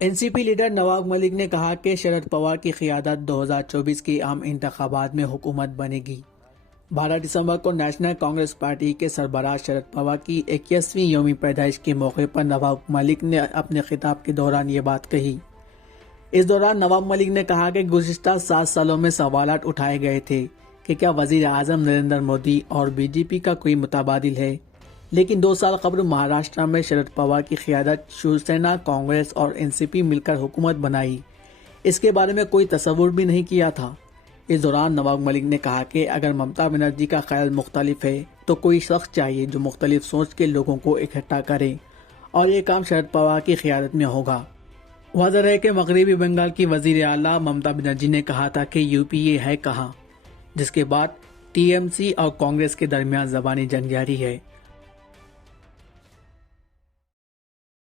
NCP leader Nawab Malik ने कहा कि शरद पवार की क़ियादत 2024 के आम इंतखाबात में हुकूमत बनेगी। 12 दिसंबर को नेशनल कांग्रेस पार्टी के सरबराह शरद पवार की 21वीं यौमी पैदाइश के मौके पर नवाब मलिक ने अपने खिताब के दौरान ये बात कही। इस दौरान नवाब मलिक ने कहा कि गुज़िश्ता 7 सालों में सवालात उठाए गए थे कि क्या वज़ीर आज़म नरेंद्र मोदी और बीजेपी का कोई मुताबादिल है, लेकिन 2 साल कबल महाराष्ट्र में शरद पवार की क़ियादत शिवसेना, कांग्रेस और एनसीपी मिलकर हुकूमत बनाई। इसके बारे में कोई तसव्वुर भी नहीं किया था। इस दौरान नवाब मलिक ने कहा कि अगर ममता बनर्जी का ख्याल मुख्तलिफ है तो कोई शख्स चाहिए जो मुख्तलिफ सोच के लोगों को इकट्ठा करे, और ये काम शरद पवार की क़ियादत में होगा। वाज़ेह है कि मगरबी बंगाल की वज़ीर आला ममता बनर्जी ने कहा था कि यूपीए है कहाँ, जिसके बाद टीएमसी और कांग्रेस के दरमियान ज़बानी जंग जारी है।